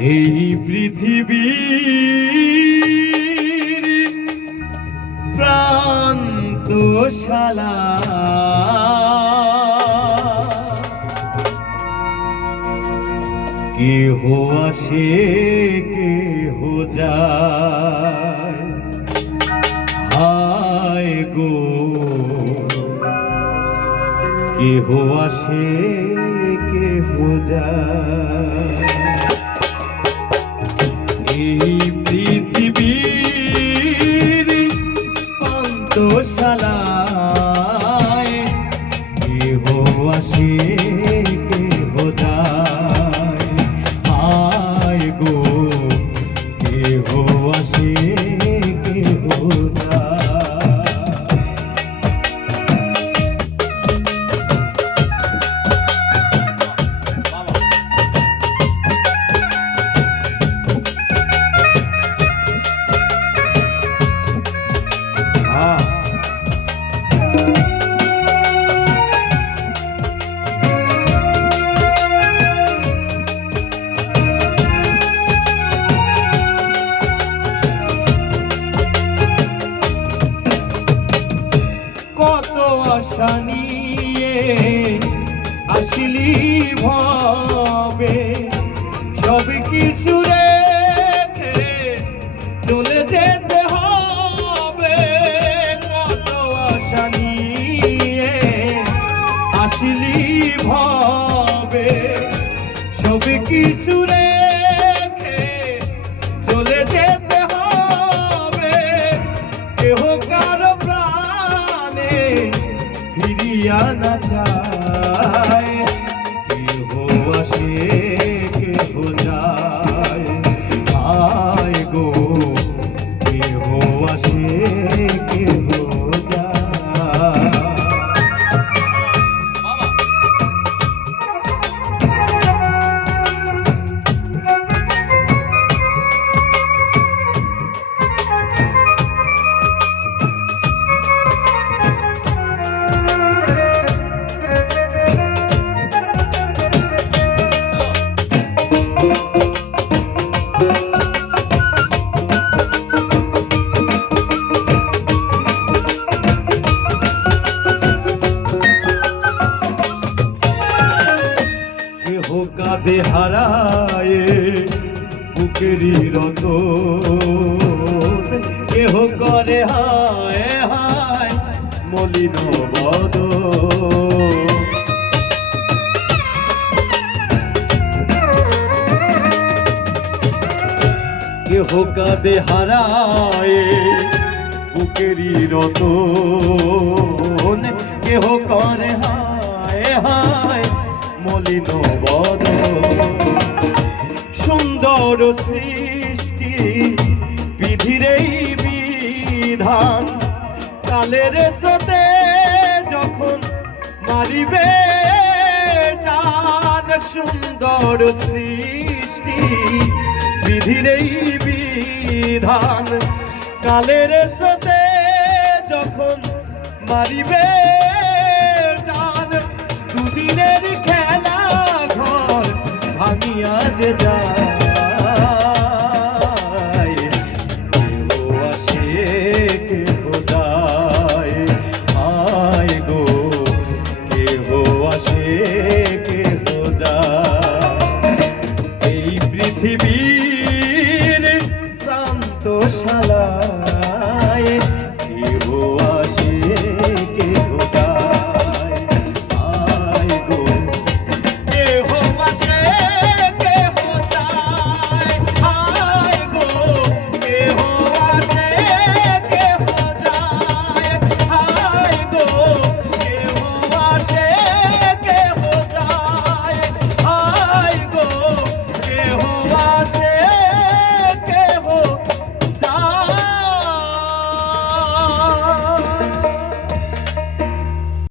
এই পৃথিবীর প্রান্তশালা। কেহ আসে কেহ যায়। হায় গো। কেহ আসে কেহ যায়। এই আসলি ভাবে, সব কিছু রেখে চলে যেতে হবে। কত আশা নিয়ে আসলি ভাবে, সব কিছু রেখে ফিরিয়া না যায়। বুকেরই রত। কেহ করে হায় হায়, মলিন বদ। কেহ কাঁদে হারায় বুকেরই রত। কেহ করে হায় হায়, মলিন বদ। সুন্দর সৃষ্টি বিধিরেই বিধান। কালের স্রোতে যখন মারিবে টান, সুন্দর সৃষ্টি বিধিরেই বিধান। কালের স্রোতে যখন মারিবে টান, দুদিনের খেলা ঘর ভাঙিয়া যে যায়। কেহ কে সোজা এই পৃথিবী